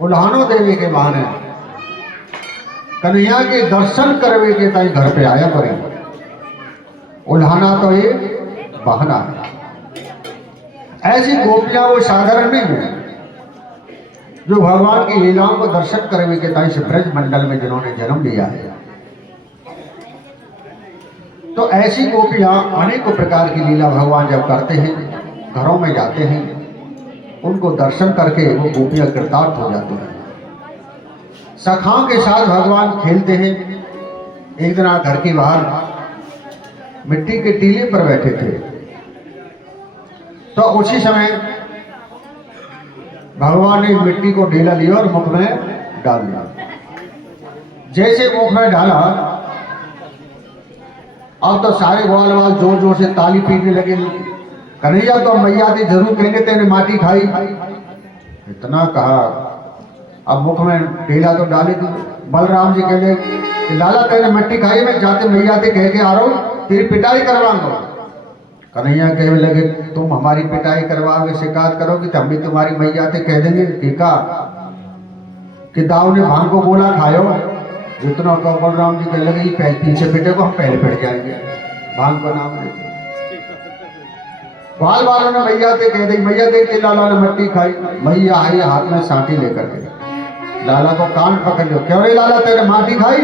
उल्हानो देवे के बहाने कन्हैया के दर्शन करवे के ताई घर पे आया करे। उल्हाना तो ये बहाना है। ऐसी गोपियां वो साधारण नहीं है जो भगवान की लीलाओं को दर्शन करवे के ताई से ब्रज मंडल में जिन्होंने जन्म लिया है। तो ऐसी गोपियां अनेकों प्रकार की लीला भगवान जब करते हैं, घरों में जाते हैं, उनको दर्शन करके वो गोपियां कृतार्थ हो जाती हैं। सखाओं के साथ भगवान खेलते हैं। एक दिन घर के बाहर मिट्टी के टीले पर बैठे थे, तो उसी समय भगवान ने मिट्टी को ढीला लिया और मुख में डाल दिया। जैसे मुख में डाला, अब तो सारे ग्वाल वाल जोर जोर से ताली पीटने लगे। कन्हैया तो मैया थी, जरूर कहेंगे तेने माटी खाई। इतना कहा, अब मुख में ढीला तो डाली थी। बलराम जी कहले कि लाला तेने मिट्टी खाई, मैं जाते मैया थे कह के आ रहा हूँ, तेरी पिटाई करवाऊंगा। कन्हैया कहने लगे तुम हमारी पिटाई करवाओगे, शिकायत करोगे तो हम भी तुम्हारी मैया थे कह देंगे कि दाऊ ने भांग को बोला खायो। जितना का बलराम जी कहने लगे पहले पीछे पिटे को हम पहले पिट जाएंगे, भांग को नाम लेते। बाल वालों ने मैया थे कह दी, मैया देखते लाला ने मिट्टी खाई। मैया आई हाथ में साटी लेकर के लाला को कान पकड़ लो, क्यों रे लाला तेरे माटी खाई?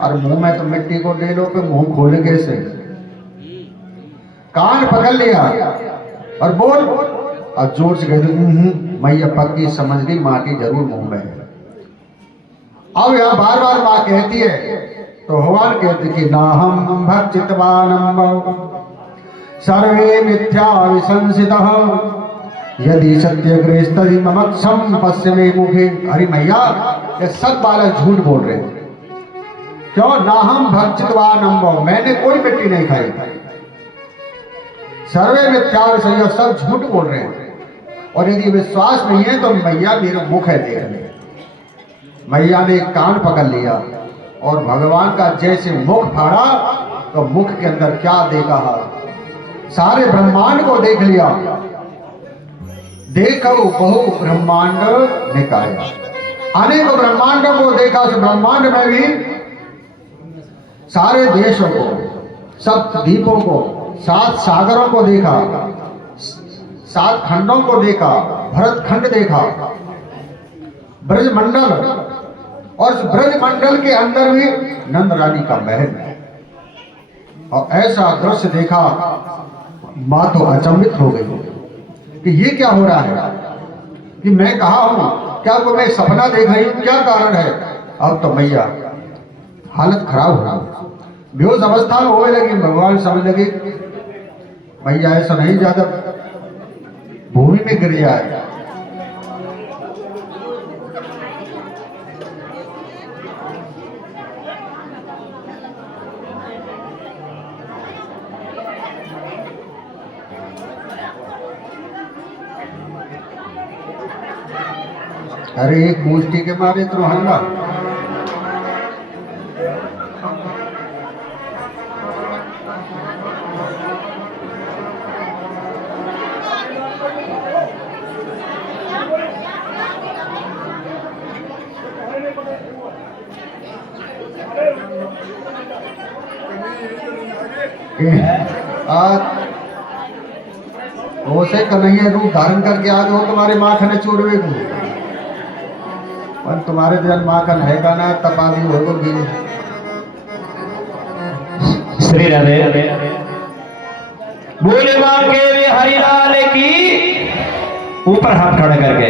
और मुंह में तो मिट्टी को ले लो, पे मुंह खोले कैसे? कान पकड़ लिया और बोल, और जोर से कह दी मैया पक्की समझ गई, माटी जरूर मुंह में है। अब यहां बार बार मां कहती है तो भगवान कहते कि ना हम भक्तिवानम सर्वे मिथ्या विसंसितः यदि सत्यग्रस्ति ममक्षम पश्चिमे मुखे। अरे मैया ये सब बालक झूठ बोल रहे हैं। क्यों? ना हम भक्तिवानम, मैंने कोई मिट्टी नहीं खाई। सर्वे मिथ्या विसंसितः, सब झूठ बोल रहे हैं। और यदि विश्वास नहीं है तो मैया मेरा मुख है देख ले। मैया ने कान पकड़ लिया और भगवान का जैसे मुख फाड़ा तो मुख के अंदर क्या देखा, सारे ब्रह्मांड को देख लिया। देखो बहु ब्रह्मांड निकाया, अनेक ब्रह्मांडों को देखा। उस ब्रह्मांड में भी सारे देशों को, सप्त द्वीपों को, 7 सागरों को देखा, 7 खंडों को देखा, भरत खंड देखा, ब्रज मंडल, और उस ब्रज मंडल के अंदर भी नंद रानी का महल। और ऐसा दृश्य देखा, मां तो अचंभित हो गई कि ये क्या हो रहा है, कि मैं कहा हूं, क्या को मैं सपना देख रही हूं, क्या कारण है? अब तो मैया हालत खराब हो रही, बेहोश अवस्था में होने लगी। भगवान समझ लगे मैया ऐसा नहीं, ज्यादा भूमि में गिर जाए। अरे एक मुष्टि के मारे तो हल्ला। से कन्हैया रूप धारण करके आ जाओ, तुम्हारे माखन चूड़वे को, और तुम्हारे जन माखन है का ना तपादी होगी। श्री राधे बोले बांके हरिलाल की, ऊपर हाथ खड़ा करके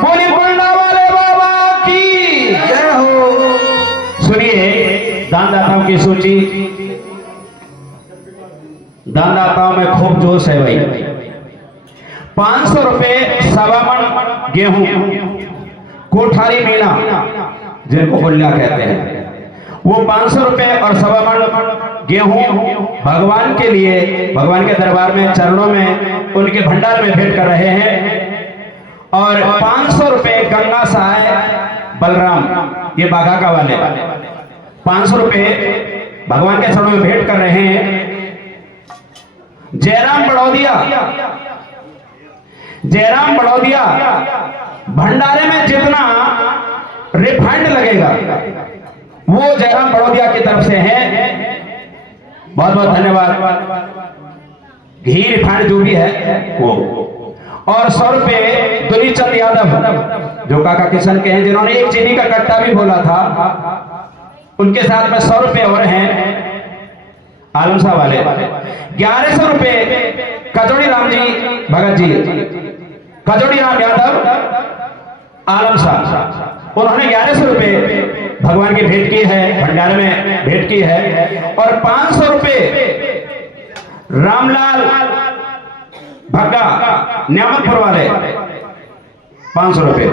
बोले कुंडा वाले बाबा की जय हो। सुनिए दानदाताओं की सूची। दानदाताओं में खूब जोश है भाई। 500 रुपए सवामन गेहूं, कोठारी मीणा जिनको गुल्ला कहते हैं, वो 500 रुपए और सवामन गेहूं भगवान के लिए, भगवान के दरबार में चरणों में उनके भंडार में भेंट कर रहे हैं। और 500 रुपए गंगा सहाय बलराम, ये बाघा का वाले 500 रुपए भगवान के चरणों में भेंट कर रहे हैं। जयराम बड़ौदिया भंडारे में जितना रिफाइंड लगेगा वो जयराम बड़ौदिया की तरफ से है। बहुत बहुत धन्यवाद। घी रिफाइंड जो भी है वो, और 100 रुपए दुनीचंद यादव जो काका किशन के हैं, जिन्होंने एक चीनी का कट्टा भी बोला था, उनके साथ में 100 रुपए और हैं आलम साहब वाले। 1100 रुपए कजोड़ी राम जी भगत जी, कजोड़ी राम यादव आलम साहब, उन्होंने 1100 रुपए भगवान की भेंट की है, भंडारे में भेंट की है। और 500 रुपए रामलाल भग्गा न्यामतपुर वाले, 500 रुपए।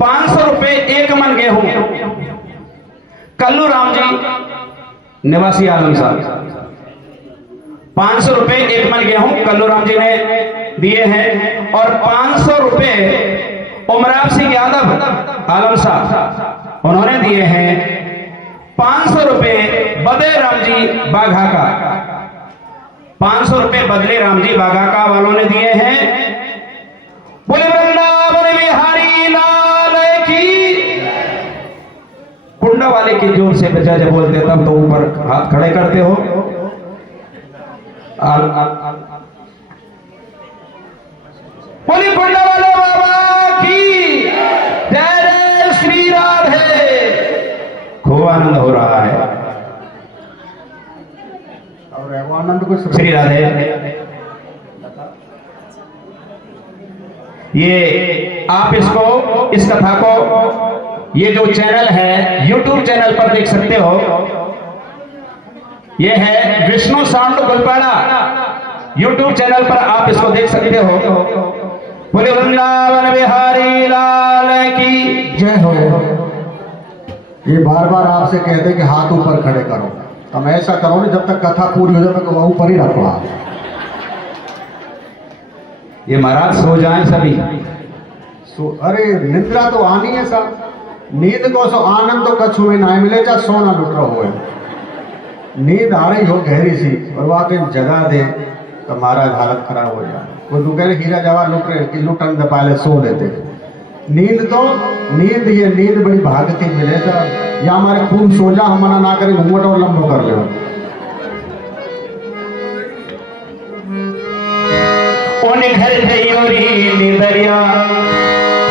500 रुपए 1 मन गेहूं कल्लू राम जी निवासी आलम साहब, 500 रुपए 1 मन गेहूं कल्लू राम जी ने दिए हैं। और 500 रुपए उमराव सिंह यादव आलम साहब उन्होंने दिए हैं। 500 रुपए बदे राम जी बाघा का, 500 रुपए बदले राम जी बाघा का वालों ने दिए हैं। बोले वृंदावन बिहारी लाल की। कुंडा वाले की जोर से बचा जब बोलते तब तो ऊपर हाथ खड़े करते हो। बोली कुंडा वाले बाबा की जय। जय श्री राधे। खूब आनंद हो रहा है। और आनंद को श्री राधे। ये आप इसको, इस कथा को, ये जो चैनल है YouTube चैनल पर देख सकते हो। ये है Vishnu sound Gulpada, YouTube channel पर आप इसको देख सकते हो। बोले वृंदावन बिहारी लाल की जय हो। ये बार बार आपसे कहते हैं कि हाथ ऊपर खड़े करो, हम ऐसा करो ना जब तक कथा पूरी हो जाए तक वह ऊपर ही रखो आप। ये महाराज सो जाएं सभी। अरे निद्रा तो आनी है सब, नींद को सो आनंद तो कछु में ना मिले, चाहे सोना लुट रहा हो। नींद आ रही हो गहरी सी और वाकई जगा दे तो महाराज हालत खराब हो जाए। वो तू कह रहे हीरा जवाहर लुट रहे कि लुटन से पहले सो लेते। नींद तो नींद, ये नींद बड़ी भागती मिले था, या हमारे खूब सो जा, हम मना ना करें घूंघट और लंबो कर ले। ओने घर जयोरी निदरिया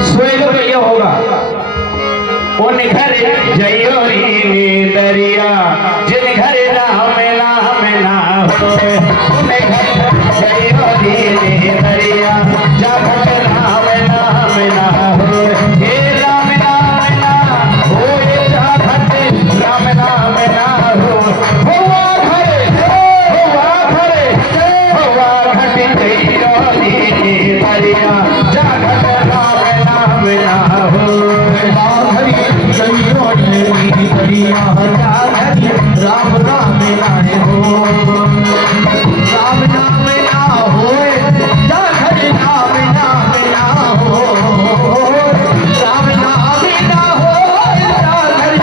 स्वर्ग में ये होगा। ओने घर जयोरी निदरिया जिन घर राम नाम ना होए, ओने घर जयोरी निदरिया जब राम नाम ना होए। हे राम नाम ना होए जब राम नाम ना होए। होवा घरे होवा घट जयोरी निदरिया जब राम नाम ना होए। राम नाम लाए हो, राम नाम ना होए जाघर नाम नाम ना हो, राम नाम ना हो जाघर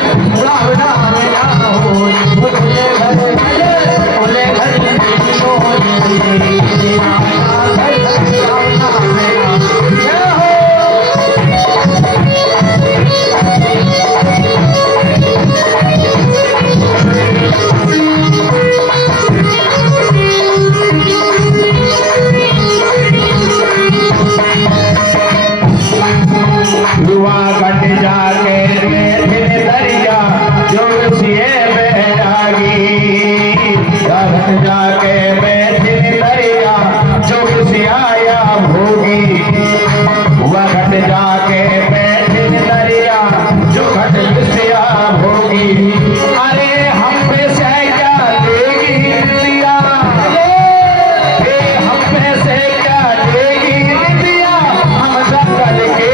राम नाम ना हो। बोले घर राम नाम ना हो। घट जाके बैठे दरिया जो सिए बैरागी, घट जाके बैठे दरिया जो सियाया भोगी। वह घट जाके बैठे दरिया जो घट सिया भोगी। अरे हम पे से क्या देगी दिया, हम पे से क्या देगी दिया, हम जंगल के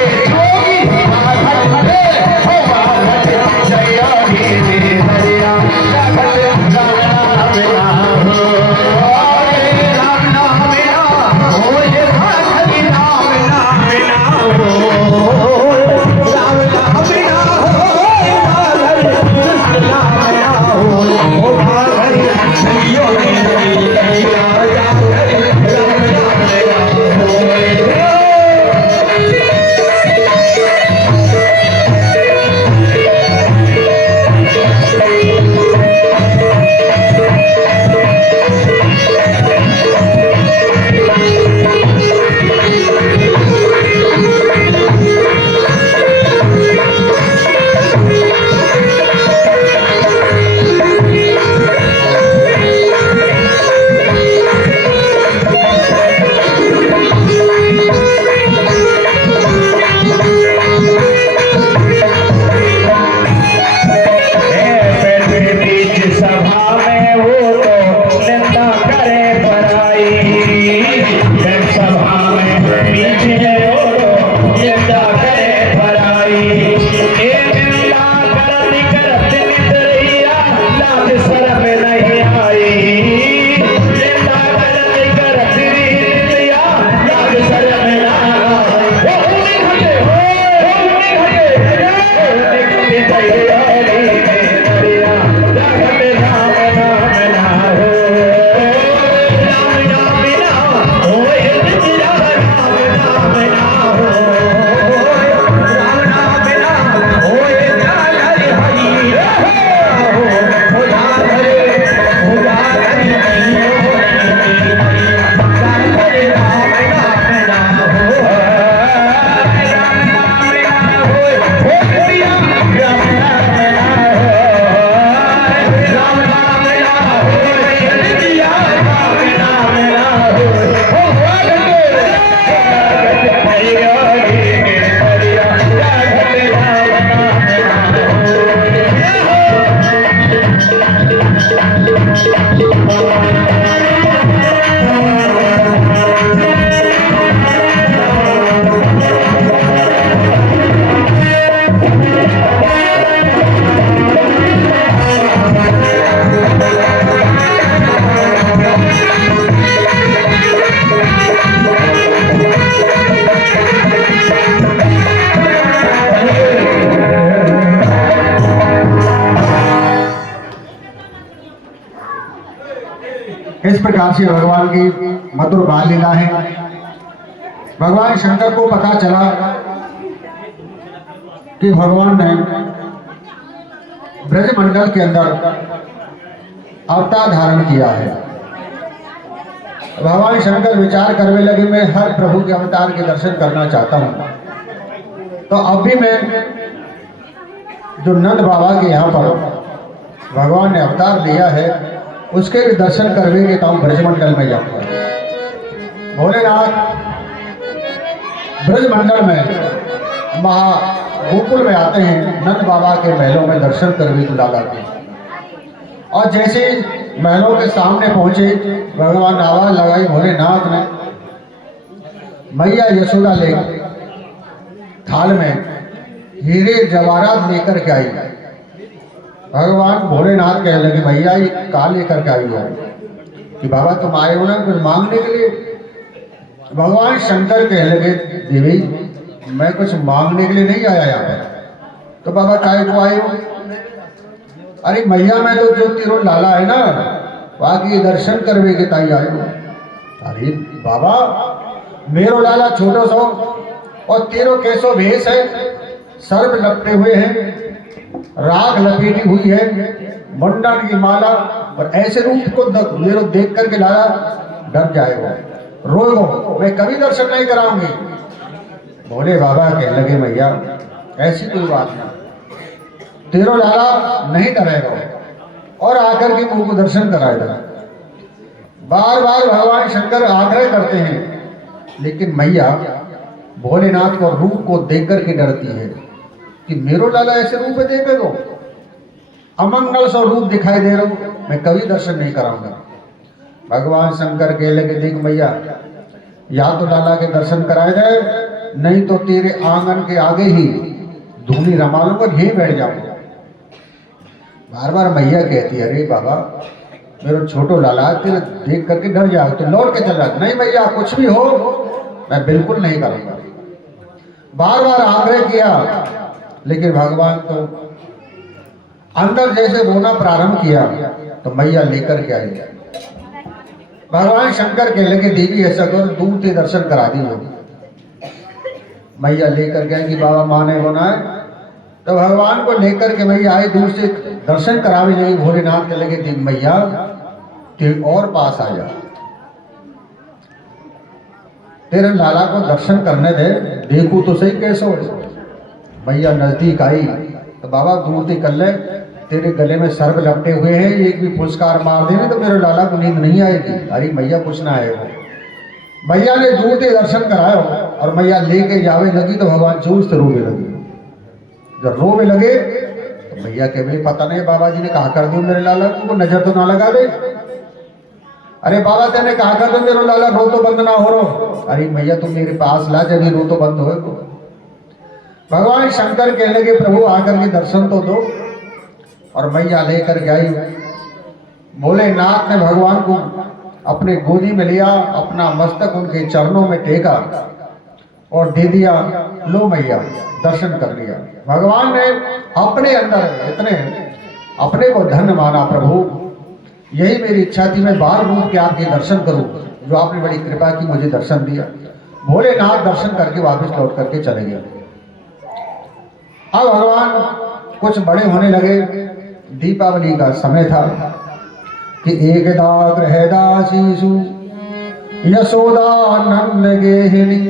इस प्रकार से भगवान की मधुर बाल लीला है। भगवान शंकर को पता चला कि भगवान ने ब्रजमंडल के अंदर अवतार धारण किया है। भगवान शंकर विचार करने लगे, मैं हर प्रभु के अवतार के दर्शन करना चाहता हूँ, तो अब भी मैं जो नंद बाबा के यहाँ पर भगवान ने अवतार लिया है उसके भी दर्शन करने के ताऊ ब्रजमंडल में जाऊंगा। भोलेनाथ ब्रजमंडल में गोकुल में आते हैं, नंद बाबा के महलों में दर्शन करने को लाला के। और जैसे महलों के सामने पहुंचे, भगवान ने आवाज लगाई, भोलेनाथ ने मैया यशोदा ले थाल में हीरे जवाहरात लेकर के आई। भगवान भोलेनाथ कहने लगे, मैया ये का लेकर के आई है कि बाबा तुम आए हो ना कुछ मांगने के लिए। भगवान शंकर कहने लगे, देवी मैं कुछ मांगने के लिए नहीं आया यहाँ पर, तो बाबा काहे को आए हो? अरे मैया मैं तो जो तेरो लाला है ना बाकी दर्शन करवे के ताई आए हो। अरे बाबा मेरो लाला छोटो सो और तेरो कैसो भेष है, सर्प लपटे हुए हैं, राग लपेटी हुई है, मुंडन की माला, और ऐसे रूप को मेरो देख करके लाला डर जाएगा, रोएगा, मैं कभी दर्शन नहीं कराऊंगी। भोले बाबा कहने लगे, मैया ऐसी कोई बात नहीं, तेरो लाला नहीं डरेगा और आकर के मुंह को दर्शन कराएगा। बार बार भगवान शंकर आग्रह करते हैं, लेकिन मैया भोलेनाथ को रूप को देख करके डरती है कि मेरो लाला ऐसे रूप में देखेगा, अमंगल सा रूप दिखाई दे रहा हूं, मैं कभी दर्शन नहीं कराऊंगा। भगवान शंकर कह लगे, देख मैया या तो लाला के दर्शन कराए जाए, नहीं तो तेरे आंगन के आगे ही धूनी रमा लूंगा, यहीं बैठ जाऊंगा। बार बार मैया कहती है, अरे बाबा मेरा छोटो लाला तेरे देख करके डर जाओ, तो लौट के चला। नहीं मैया कुछ भी हो मैं बिल्कुल नहीं करूंगा। बार बार आग्रह किया, लेकिन भगवान तो अंदर जैसे बोना प्रारंभ किया तो मैया लेकर के आई। भगवान शंकर कहने लगे, देवी ऐसा करो दूर से दर्शन करा दी हो। मैया लेकर के आई कि बाबा माँ ने बोना है, तो भगवान को लेकर के मैया आई, दूर से दर्शन करावे लगी। भोलेनाथ के लगे, देव मैया तेरे और पास आ जा, तेरे लाला को दर्शन करने दे, देखू तो सही कैसे हो। मैया नजदीक आई तो बाबा दूर से कर ले, तेरे गले में सर्प लपटे हुए हैं, एक भी फुसकार मार देने तो मेरे लाला को नींद नहीं आएगी। अरे मैया कुछ ना है वो। मैया ने दूर से दर्शन कराया और मैया लेके जावे लगी तो भगवान जोर से रोवे लगी। जब रोवे लगे तो मैया के भी पता नहीं बाबा जी ने कहा कर दो मेरे लाला को, नजर तो ना लगा दे। अरे बाबा तेने कहा कर दो मेरा लाला रो तो बंद ना हो रो। अरे मैया तुम मेरे पास ला, जब रो तो बंद हो। भगवान शंकर कहने लगे, प्रभु आकर के दर्शन तो दो। और मैया लेकर के आई। भोलेनाथ ने भगवान को अपने गोदी में लिया, अपना मस्तक उनके चरणों में टेका और दे दिया, लो मैया दर्शन कर लिया। भगवान ने अपने अंदर इतने अपने को धन्य माना, प्रभु यही मेरी इच्छा थी, मैं बार रूप के आपके दर्शन करूं, जो आपने बड़ी कृपा की मुझे दर्शन दिया। भोलेनाथ दर्शन करके वापस लौट करके चले गए। अब भगवान कुछ बड़े होने लगे, दीपावली का समय था कि एकदा गृहदासीषु यशोदा नंद गेहिनी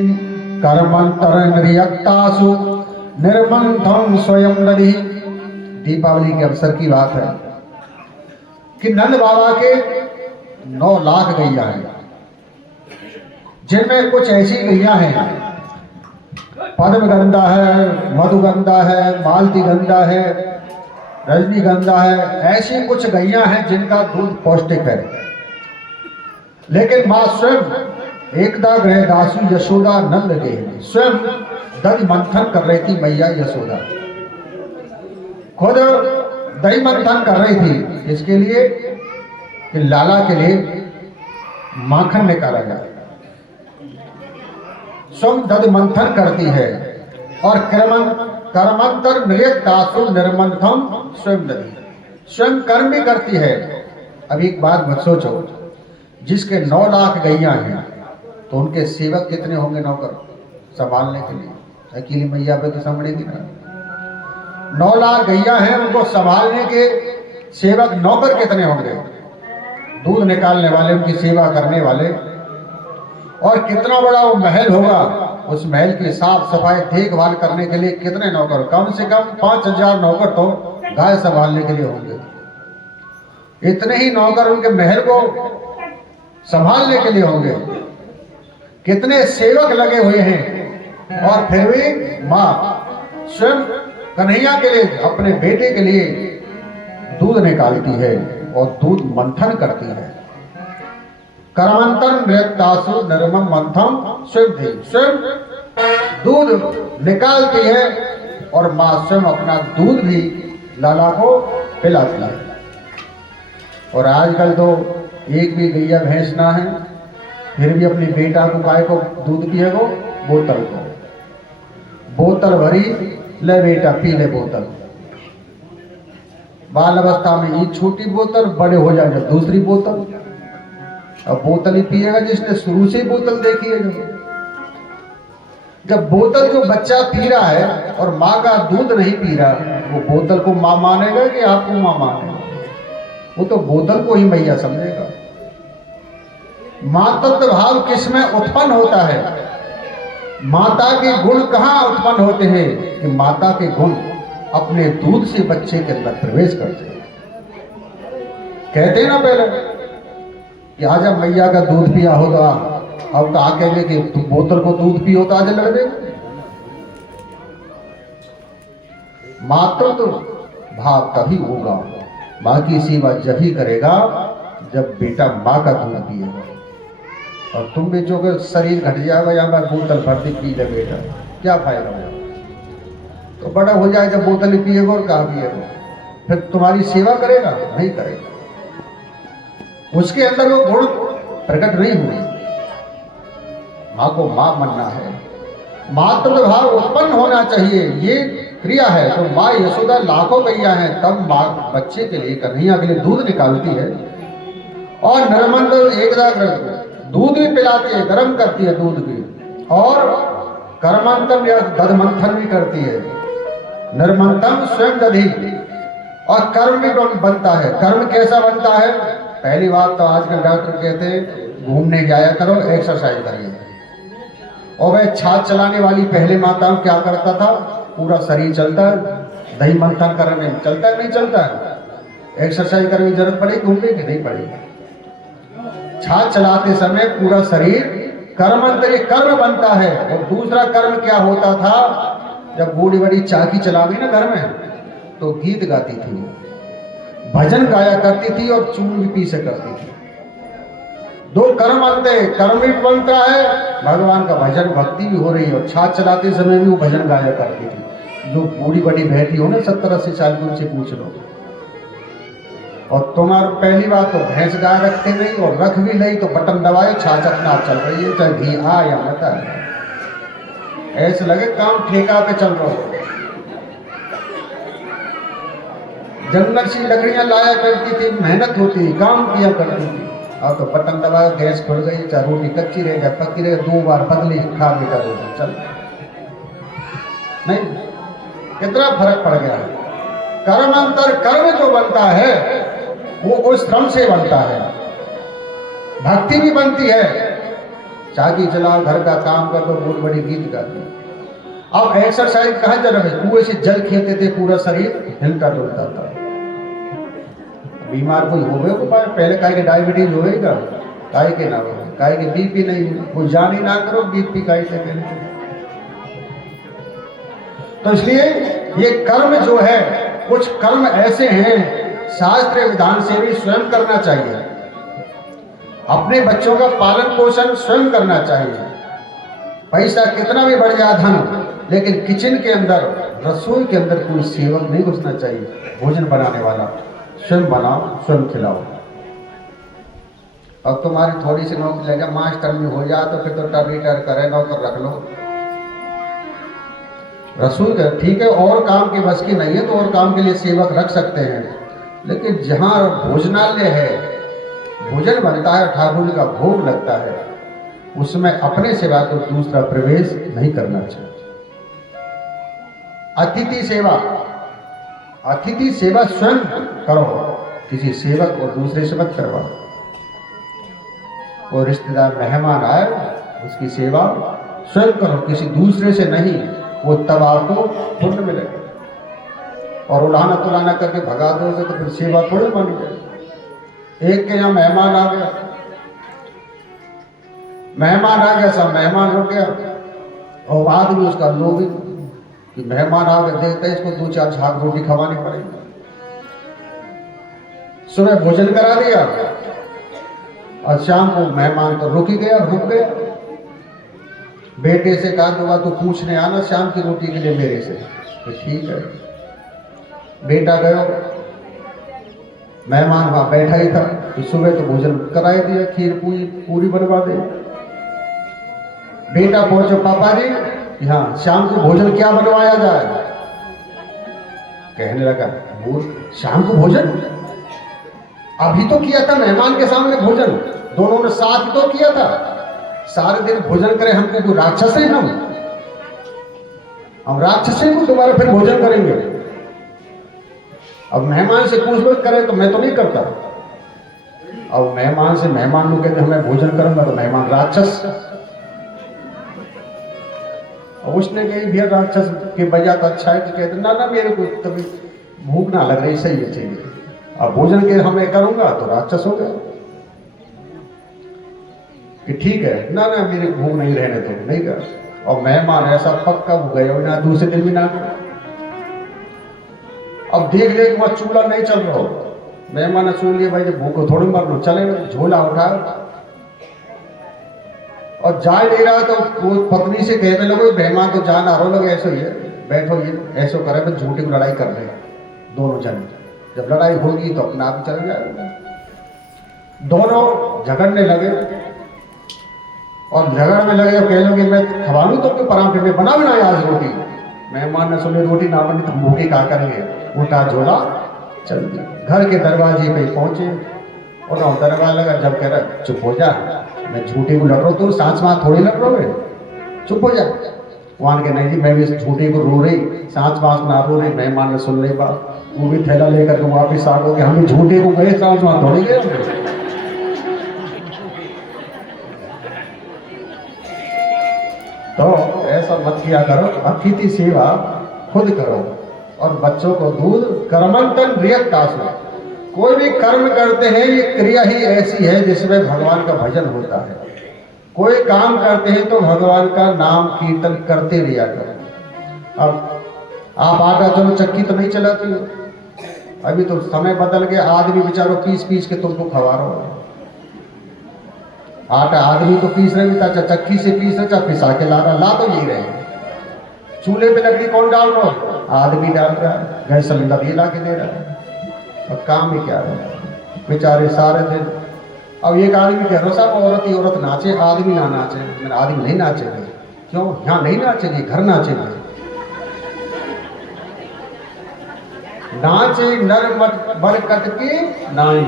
कर्मंतर निर्यक्तासु निर्मंथं स्वयं नदी। दीपावली के अवसर की बात है कि नंद बाबा के 9 लाख गैया हैं, जिनमें कुछ ऐसी गैया हैं, पद्मगंधा है, मधुगंधा है, मालतीगंधा है, रजनीगंधा है, ऐसी कुछ गैया हैं जिनका दूध पौष्टिक है। लेकिन मां स्वयं एकदा गृहदासी यशोदा नंद के स्वयं दही मंथन कर रही थी। मैया यशोदा खुद दही मंथन कर रही थी, इसके लिए कि लाला के लिए माखन निकाला जाए। स्वयं दध मंथन करती है और कर्मंतर निर्यक्तासु निर्मंथम स्वयं नदी, स्वयं कर्म भी करती है। अब एक बात मत सोचो, जिसके 9 लाख गैया हैं, तो उनके सेवक कितने होंगे नौकर संभालने के लिए? अकेली मैया पे तो संभलेगी ना। 9 लाख गैया हैं, उनको संभालने के सेवक नौकर कितने होंगे? दूध निकालने वाले, उनकी सेवा करने वाले। और कितना बड़ा वो महल होगा, उस महल की साफ सफाई देखभाल करने के लिए कितने नौकर? कम से कम 5000 नौकर तो गाय संभालने के लिए होंगे। इतने ही नौकर उनके महल को संभालने के लिए होंगे। कितने सेवक लगे हुए हैं, और फिर भी माँ स्वयं कन्हैया के लिए, अपने बेटे के लिए दूध निकालती है और दूध मंथन करती है। करमंथन नृत्यासु निर्मम मंथम शुद्धि, स्वयं दूध निकालती है और माँ स्वयं अपना दूध भी लाला को पिलाती है। और आजकल तो एक भी गैया भैंस ना है, फिर भी अपनी बेटा को, गाय को दूध पिए वो बोतल भरी, ले बेटा पी ले बोतल। बाल अवस्था में ये छोटी बोतल, बड़े हो जाए जब दूसरी बोतल। अब बोतल ही पिएगा जिसने शुरू से ही बोतल देखी है। जब बोतल जो बच्चा पी रहा है और माँ का दूध नहीं पी रहा, वो बोतल को माँ मानेगा कि आपको माँ मानेगा? वो तो बोतल को ही मैया समझेगा। मातृत्व भाव किसमें उत्पन्न होता है? माता के गुण कहाँ उत्पन्न होते हैं? कि माता के गुण अपने दूध से बच्चे के अंदर प्रवेश करते हैं। कहते हैं ना पहले कि आज अब मैया का दूध पिया होगा, अब कहा कहेंगे कि तू बोतल को दूध पियो तो आज लग दे। मातृत्व भाव तभी होगा, माँ की सेवा जब ही करेगा जब बेटा माँ का दूध पिएगा। और तुम बेचोगे शरीर घट जाएगा, या मैं बोतल भर दी पी ले बेटा, क्या फायदा होगा? तो बड़ा हो जाए जब बोतल ही पिएगा और कहाँ पिएगा, फिर तुम्हारी सेवा करेगा? नहीं करेगा। उसके अंदर वो गुण प्रकट नहीं हुए। माँ को माँ बनना है, मातृत्व भाव उत्पन्न होना चाहिए, ये क्रिया है। तो माँ यशोदा लाखों गैया है, तब माँ बच्चे के लिए, कन्हैया के लिए दूध निकालती है और नरमंथन एकदम दूध भी पिलाती है, गर्म करती है दूध भी, और कर्मंथन या दधमंथन भी करती है। निर्मंथन स्वयं दधी, और कर्म भी बनता है। कर्म कैसा बनता है? पहली बात तो आजकल डॉक्टर कहते हैं घूमने जाया करो, एक्सरसाइज करिए। और वह छाछ चलाने वाली पहले माताओं क्या करता था? पूरा शरीर चलता है, दही मंथन करने में चलता है, नहीं चलता है? एक्सरसाइज करने की जरूरत पड़ेगी घूमने की? नहीं पड़ेगी। छाछ चलाते समय पूरा शरीर कर्मांतरी कर्म बनता है। और दूसरा कर्म क्या होता था? जब बूढ़ी बड़ी चाकी चला गई ना घर में, तो गीत गाती थी, भजन गाया करती थी और चूर्ण भी पी से करती थी। 2 कर्म बनते हैं, कर्म भी बनता है, भगवान का भजन भक्ति भी हो रही है, और छाछ चलाते समय भी वो भजन गाया करती थी। जो बूढ़ी बड़ी बैठी हो ना 70-80 साल की, उनसे पूछ लो। और तुम्हारा पहली बात तो भैंस गाय रखते नहीं, और रख भी नहीं तो बटन दबाए, छाछ अपना चल रही है, चाहे घी आ या मत आ। ऐसे लगे काम ठेका पे चल रहा हो। जंगल से लकड़ियां लाया करती थी, मेहनत होती, काम किया करती थी। और तो बटन दबाया, गैस खुल गई, चाहे रोटी कच्ची रहे या पकी रहे, 2 बार बदली, खा बेटा रोटी चल। नहीं, कितना फर्क पड़ गया है। कर्म अंतर कर्म जो बनता है वो उस क्रम से बनता है। भक्ति भी बनती है, चाकी चलाओ, घर का काम कर दो, बहुत बड़ी गीत गाती है। अब एक्सरसाइज कहाँ जरूर है? कुएं से जल खेते थे, पूरा शरीर हिलता डुलता था। बीमार कोई हो गए को पहले काहे के डायबिटीज होएगा, काहे के ना हो, काहे के बीपी नहीं, कोई जान ही ना करो बीपी काहे से पहले। तो इसलिए ये कर्म जो है, कुछ कर्म ऐसे हैं शास्त्र विधान से भी स्वयं करना चाहिए। अपने बच्चों का पालन पोषण स्वयं करना चाहिए। पैसा कितना भी बढ़ जाए धन, लेकिन किचन के अंदर, रसोई के अंदर कोई सेवक नहीं घुसना चाहिए। भोजन बनाने वाला स्वयं बनाओ, स्वयं खिलाओ। अब तुम्हारी थोड़ी सी नौकरी लगे, मास्टर में हो जाए तो फिर तो रिटायर करे, नौकर रख लो। रसोई का ठीक है, और काम की बस की नहीं है तो और काम के लिए सेवक रख सकते हैं, लेकिन जहाँ भोजनालय है भोजन बनता है, ठाकुर जी का भोग लगता है, उसमें अपने सिवा तो दूसरा प्रवेश नहीं करना चाहिए। अतिथि सेवा, अतिथि सेवा स्वयं करो, किसी सेवक और दूसरे से मत करवाओ। कोई रिश्तेदार मेहमान आए, उसकी सेवा स्वयं करो, किसी दूसरे से नहीं, वो तब आपको पुण्य मिलेगा। और उलाना तुलाना करके भगा दोगे तो फिर सेवा थोड़ी मानी जाएगी। एक के यहाँ मेहमान आ गया, मेहमान आ गया, सब मेहमान रुक गया, और आदमी उसका लोग कि मेहमान आ गए, देखते इसको 2-4 झाग रोटी खवानी पड़ेगी। सुबह भोजन करा दिया और शाम को मेहमान तो रुक ही गया, रुक गया। बेटे से कहा दूंगा तो पूछने आना शाम की रोटी के लिए मेरे से, तो ठीक है। बेटा गयो, मेहमान वहां बैठा ही था, तो सुबह तो भोजन कराई दिया, खीर पूरी बनवा दे। बेटा पहुंचो, पापा जी हाँ शाम को भोजन क्या बनवाया जाए? कहने लगा, शाम को भोजन अभी तो किया था मेहमान के सामने भोजन, दोनों ने साथ तो किया था। सारे दिन भोजन करें हमको, कोई राक्षस है? हम राक्षस हैं, दोबारा फिर भोजन करेंगे। अब मेहमान से पूछताछ करें तो मैं तो नहीं करता। अब मेहमान से मेहमान लोग कहते मैं भोजन करूंगा तो मेहमान राक्षस। और उसने कही भैया राक्षस के बजाय तो अच्छा है कि कहते ना ना मेरे को कभी भूख ना लग रही, सही है चाहिए। अब भोजन के हमें करूंगा तो राक्षस हो गया कि ठीक है ना ना मेरे भूख नहीं रहने तो नहीं कर। और मेहमान ऐसा पक्का हो गया ना, दूसरे दिन भी ना गया। अब देख देख वहां चूल्हा नहीं चल रहा हो, मेहमान ने सुन लिया भाई भूख को थोड़ी मर लो, चले झोला उठाया और जा नहीं रहा तो वो पत्नी से कहने लगे मेहमान तो जाना रो लगे, ऐसा ही है बैठो, ये ऐसा करे तो झूठी को लड़ाई कर रहे दोनों जन। जब लड़ाई होगी तो अपना आप चल जाएगा। दोनों झगड़ने लगे और झगड़ में लगे, कह लोगे मैं खवाऊं तो क्यों परांठे में बना आज रोटी। मेहमान ने सुने रोटी ना बनी तो भूखे क्या करेंगे, उठा झोला चल दिया। घर के दरवाजे पे पहुंचे और दरवाजा लगा, जब कह रहा चुप हो जा, मैं झूठे को लड़ रहा हूँ, तो सांस वहां थोड़ी लड़ रहा हूँ, चुप हो जा। वहां के नहीं जी मैं भी इस झूठे को रो रही, सांस वास ना रो रही। मेहमान ने सुन ले बात, वो भी थैला लेकर के वापिस आ गए, हम झूठे को गए, सांस वहां थोड़ी गए। तो ऐसा मत किया करो, अतिथि सेवा खुद करो। और बच्चों को दूध कर्मंतन रियक्तासु, कोई भी कर्म करते हैं ये क्रिया ही ऐसी है जिसमें भगवान का भजन होता है। कोई काम करते हैं तो भगवान का नाम कीर्तन करते रिया करो। अब आप आटा चलो चक्की तो नहीं चलाती हो, अभी तो समय बदल गया, आदमी बेचारों पीस के तुमको खवा रहा हो। आटा आदमी तो पीस रहे था, चक्की से पीस रहे, पिसा के ला रहा, ला तो यही रहे। चूल्हे पे लकड़ी कौन डाल रहा है? आदमी डाल रहा है, गैस सिलेंडर ये ला के दे रहा है। और काम ही क्या है बेचारे सारे दिन। अब एक आदमी कह रहा साहब औरत ही औरत नाचे, आदमी ना नाचे। मैंने आदमी नहीं नाचेंगे, क्यों? यहाँ नहीं नाचेंगे, घर नाचेंगे। नाचे नर मर कटके नाई,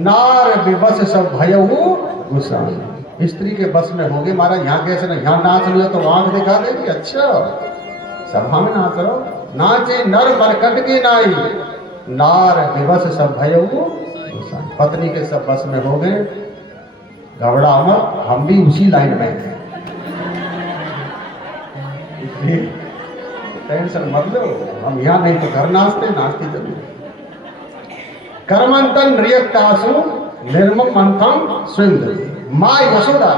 नार विवश सब भयऊ गुस्साई। स्त्री के बस में होगे महाराज, यहाँ कैसे ना, यहाँ नाच लिया तो आंख दिखा देगी, अच्छा सभा में नाच रहो। नाचे नर मरकट के नाई, नार विवश सब भयऊ गुस्साई। पत्नी के सब बस में हो गए, घबरा मत, हम भी उसी लाइन में हैं, टेंशन मत लो, हम यहाँ नहीं तो घर नाचते जरूर। कर्मंतन रियक्तासु निर्मम मंथम स्विंद। माँ यशोदा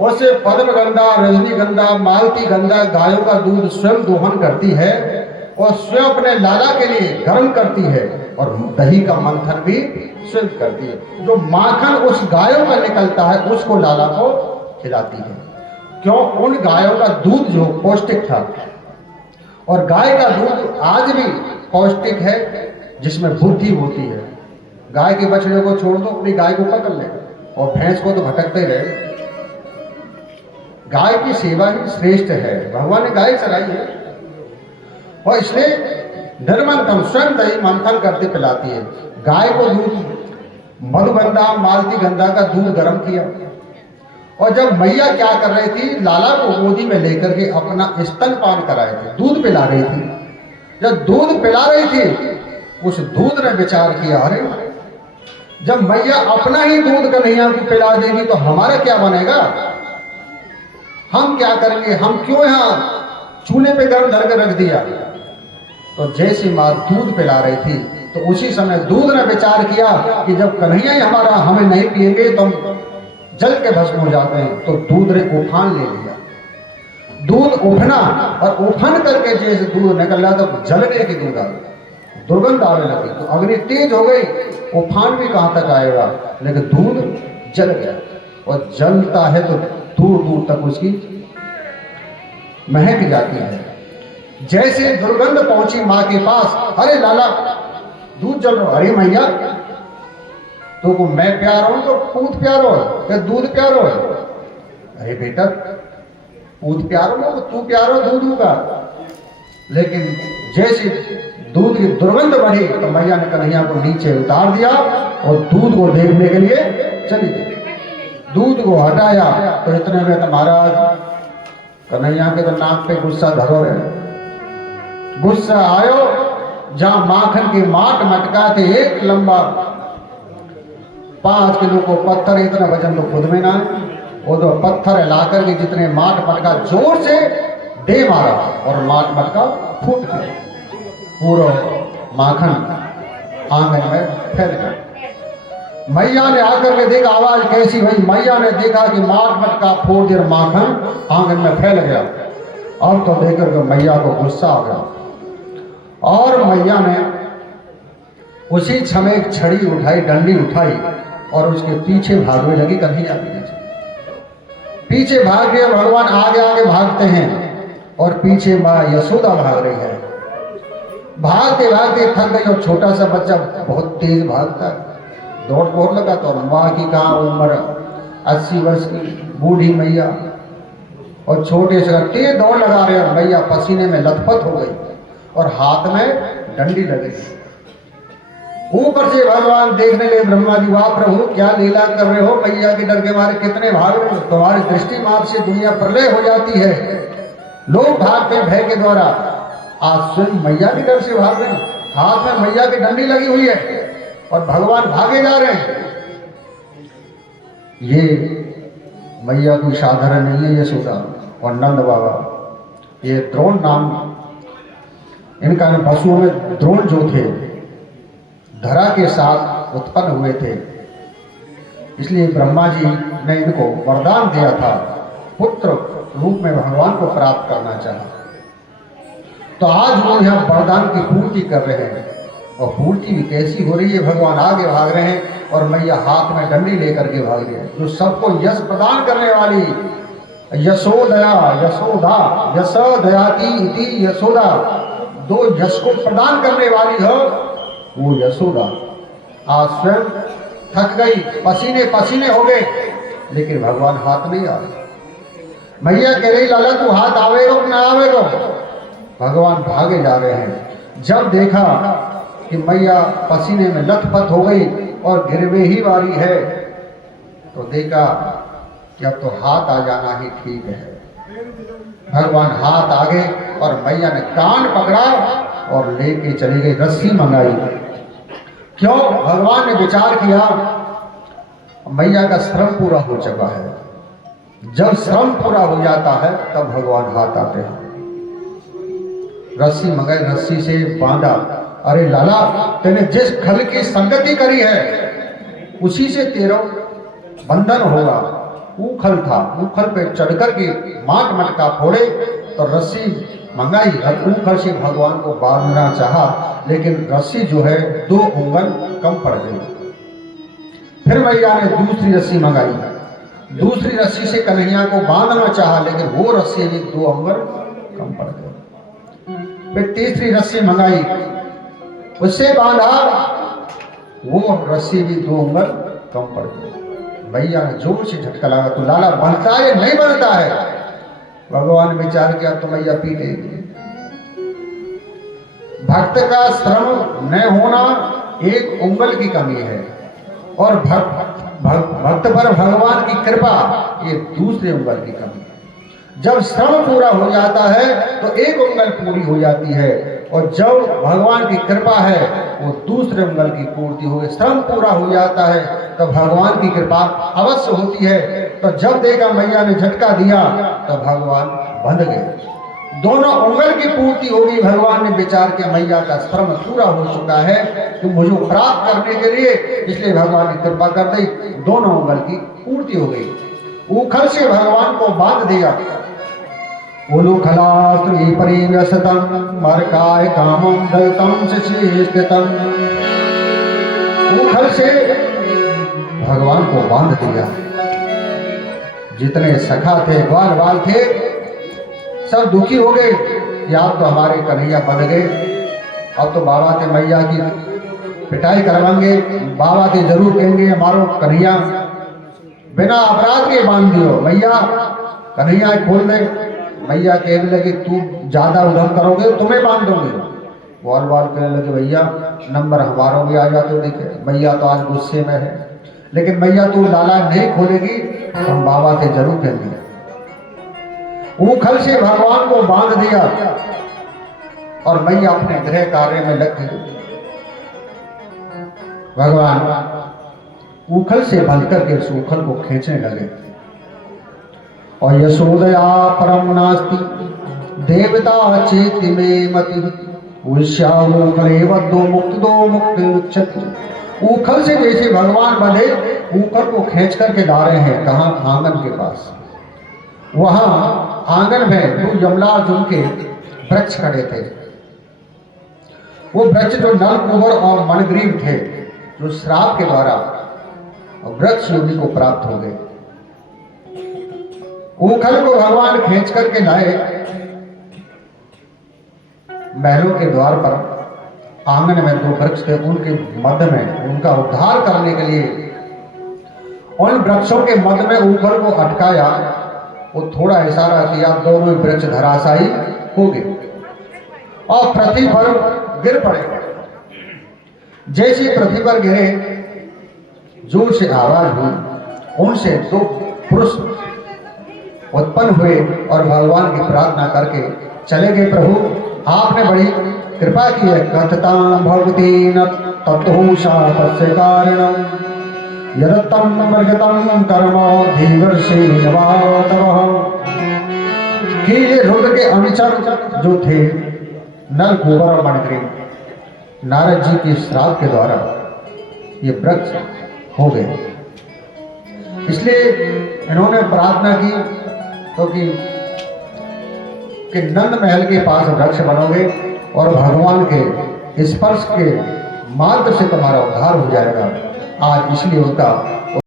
उसे पद्मगंधा, रजनीगंधा, मालती गंधा गायों का दूध स्वयं दोहन करती है और स्वयं अपने लाला के लिए गर्म करती है और दही का मंथन भी स्वयं करती है। जो माखन उस गायों का निकलता है उसको लाला को खिलाती है। क्यों? उन गायों का दूध जो पौष्टिक था, और गाय का दूध आज भी पौष्टिक है जिसमें बुद्धि होती है। गाय के बछड़े को छोड़ दो, अपनी गाय को पकड़ ले, और भैंस को तो भटकते रहे। गाय की सेवा ही श्रेष्ठ है, भगवान ने गाय चलाई है और इसलिए निर्मंथन स्वयं दही मंथन करते पिलाती है। गाय को दूध मधुगंधा मालती गंधा का दूध गर्म किया। और जब मैया क्या कर रही थी, लाला को गोदी में लेकर के अपना स्तनपान कराए थे, दूध पिला रही थी। जब दूध पिला रही थी, उस दूध ने विचार किया, अरे जब मैया अपना ही दूध कन्हैया को पिला देगी तो हमारा क्या बनेगा, हम क्या करेंगे, हम क्यों यहाँ चूल्हे पे गर्म धर के रख दिया। तो जैसी माँ दूध पिला रही थी तो उसी समय दूध ने विचार किया कि जब कन्हैया ही हमारा हमें नहीं पिएंगे तो हम जल के भस्म हो जाते हैं। तो दूध ने उफान ले लिया। दूध उफना और उफन करके जैसे दूध निकल रहा तो जलने की दूध आ गई, दुर्गंध आने लगी। तो अग्नि तेज हो गई, उफान भी कहां तक आएगा, लेकिन दूध जल गया। और जलता है तो दूर दूर तक उसकी महक जाती है। जैसे दुर्गंध पहुंची मां के पास, अरे लाला दूध जल रहा, अरे मैया तो को मैं प्यार हूं तो पूत प्यार हो या दूध प्यार हो। अरे बेटा पूत प्यार हो तो तू प्यार हो दूध का। लेकिन जैसे दूध की दुर्गंध बढ़ी तो मैया ने कन्हैया को नीचे उतार दिया और दूध को देखने के लिए चली गई। दूध को हटाया तो इतने में तो महाराज कन्हैया के तो नाक पे गुस्सा धरो रहे। गुस्सा आयो, जहां माखन की माट मटका थे, एक लंबा 5 किलो को पत्थर, इतना वजन तो खुद में ना है, वो तो पत्थर हिला करके जितने माट मटका जोर से दे मारा और माट मटका फूट गया। पूरा माखन आंगन में फैल गया। मैया ने आकर के देखा, आवाज कैसी हुई, मैया ने देखा कि माट मटका फोड़ दिया, माखन आंगन में फैल गया। अब तो देखकर के मैया को गुस्सा आ गया और मैया ने उसी समय एक छड़ी उठाई, डंडी उठाई और उसके पीछे भागने लगी। कन्हैया पीछे भाग गए, भगवान आगे आगे भागते हैं और पीछे माँ यशोदा भाग रही है। भागते भागते थक गई और छोटा सा बच्चा बहुत तेज भागता है, दौड़ बहुत लगा। तो माँ की कहाँ उम्र 80 वर्ष की बूढ़ी मैया और छोटे से तेज दौड़ लगा रहे और मैया पसीने में लथपथ हो गई और हाथ में डंडी लगी। ऊपर से भगवान देखने लगे, ब्रह्मा जी, वाह प्रभु क्या लीला कर रहे हो, मैया के डर के मारे कितने भाग रहे हो, तुम्हारी दृष्टि मार से दुनिया प्रलय हो जाती है, लोग भागते हैं भय के द्वारा, आज स्वयं मैया के डर से भाग रहे हैं, हाथ में मैया की डंडी लगी हुई है और भगवान भागे जा रहे हैं। ये मैया कोई साधारण नहीं है, यशोदा और नंद बाबा, ये द्रोण नाम, इनका नाम पशुओं में द्रोण जो थे धरा के साथ उत्पन्न हुए थे, इसलिए ब्रह्मा जी ने इनको वरदान दिया था, पुत्र रूप में भगवान को प्राप्त करना चाहा। तो आज वो यहाँ वरदान की पूर्ति कर रहे हैं और पूर्ति भी कैसी हो रही है, भगवान आगे भाग रहे हैं और मैया हाथ में डंडी लेकर के भाग रही है। जो सबको यश प्रदान करने वाली यशोदया, यशोदा, यश दयाती इति यशोदा, 2 यश को प्रदान करने वाली हो वो यशोदा। आज स्वयं थक गई, पसीने पसीने हो गए, लेकिन भगवान हाथ नहीं आ रहे। मैया कह रही, लाला तू हाथ आवेगा कि ना आवेगा, भगवान भागे जा रहे हैं। जब देखा कि मैया पसीने में लथपथ हो गई और गिरवे ही वाली है, तो देखा कि अब तो हाथ आ जाना ही ठीक है। भगवान हाथ आगे और मैया ने कान पकड़ा और लेके चली गई, रस्सी मंगाई। क्यों? भगवान ने विचार किया मैया का श्रम पूरा हो चुका है, जब श्रम पूरा हो जाता है तब भगवान हाथ आते हैं। रस्सी मंगाई, रस्सी से बांधा। अरे लाला तेने जिस खल की संगति करी है उसी से तेरा बंधन होगा। ऊखल था, ऊखल पे चढ़कर के माट मटका फोड़े तो रस्सी मंगाई और ऊखल से भगवान को बांधना चाहा, लेकिन रस्सी जो है 2 उंगल कम पड़ गई। फिर मैया ने दूसरी रस्सी मंगाई, दूसरी रस्सी से कन्हैया को बांधना चाहा, लेकिन वो रस्सी भी 2 उंगल कम पड़ गई। फिर तीसरी रस्सी मंगाई, उससे बांधा, वो रस्सी भी 2 उंगल कम पड़ गई। भैया ने जोर से झटका लगा, तो लाला बनता है नहीं बनता है। भगवान विचार किया तो मैया पीटेगी। भक्त का श्रम न होना 1 उंगल की कमी है, और भक्त पर भगवान की कृपा, ये दूसरे उंगल की कमी। जब श्रम पूरा हो जाता है तो एक उंगल पूरी हो जाती है, और जब भगवान की कृपा है वो दूसरे उंगल की पूर्ति हो गई। श्रम पूरा हो जाता है तो भगवान की कृपा अवश्य होती है। तो जब देखा मैया ने झटका दिया तो भगवान बंध गए। दोनों उंगल की पूर्ति होगी। भगवान ने विचार किया मैया का श्रम पूरा हो चुका है, तो मुझे प्राप्त करने के लिए, इसलिए भगवान की कृपा कर दी, दोनों उंगल की पूर्ति हो गई। उखल से भगवान को बांध दिया। उलूखलास्त्री परिव्यसतम मरकाय कामम दयितम शिशिष्टितम। उखल से भगवान को बांध दिया। जितने सखा थे, ग्वाल बाल थे, सब दुखी हो गए कि आप तो हमारे कन्हैया बन गए, अब तो बाबा के मैया की पिटाई करवाएंगे, बाबा के जरूर कहेंगे हमारो कन्हैया बिना अपराध के बांध दियो, मैया कन्हैया खोल दे। मैया कहने लगे तू ज्यादा उधम करोगे तो तुम्हें बांध दोगे। ग्वाल बाल कहने लगे भैया नंबर हमारा भी आ जाते। देखे मैया तो आज गुस्से में है, लेकिन मैया तू लाला नहीं खोलेगी, हम बाबा के जरूर कहेंगे। उखल से भगवान को बांध दिया और मैया अपने गृह कार्य में लग गई। भगवान उखल से बंध करके उस उखल को खींचने लगे। और यशोदया परम नास्ति देवता चेति में मति उखले दो मुक्त क्षति। उखल से जैसे भगवान बंधे, उखल को खींच करके ला रहे हैं। कहाँ? आंगन के पास। वहां आंगन में दो यमलार्जुन के वृक्ष खड़े थे। वो वृक्ष जो नल कुबर और मनग्रीव थे, जो श्राप के द्वारा वृक्ष योनि को प्राप्त हो गए। उखल को भगवान खींच करके लाए महलों के द्वार पर। आंगन में दो वृक्ष थे, उनके मध्य में उनका उद्धार करने के लिए उन वृक्षों के मध्य में उखल को अटकाया। वो थोड़ा इशारा किया, दोनों वृक्ष धराशायी हो गए और पृथ्वी पर गिर पड़े। जैसे पृथ्वी पर गिरे, जोर से आवाज हुई, उनसे दो पुरुष उत्पन्न हुए और भगवान की प्रार्थना करके चले गए। प्रभु आपने बड़ी कृपा की है। कथतां भगवती न ततो शापस्य कारणम यदत्तम मर्गतम कर्म धीवर्षे नवातवः। कि ये रुद्र के अनुचर जो थे नल कुबर और मनग्रीव, नारद जी के श्राप के द्वारा ये वृक्ष हो गए। इसलिए इन्होंने प्रार्थना की क्योंकि कि नंद महल के पास वृक्ष बनोगे और भगवान के स्पर्श के मात्र से तुम्हारा उद्धार हो जाएगा। आज इसलिए उनका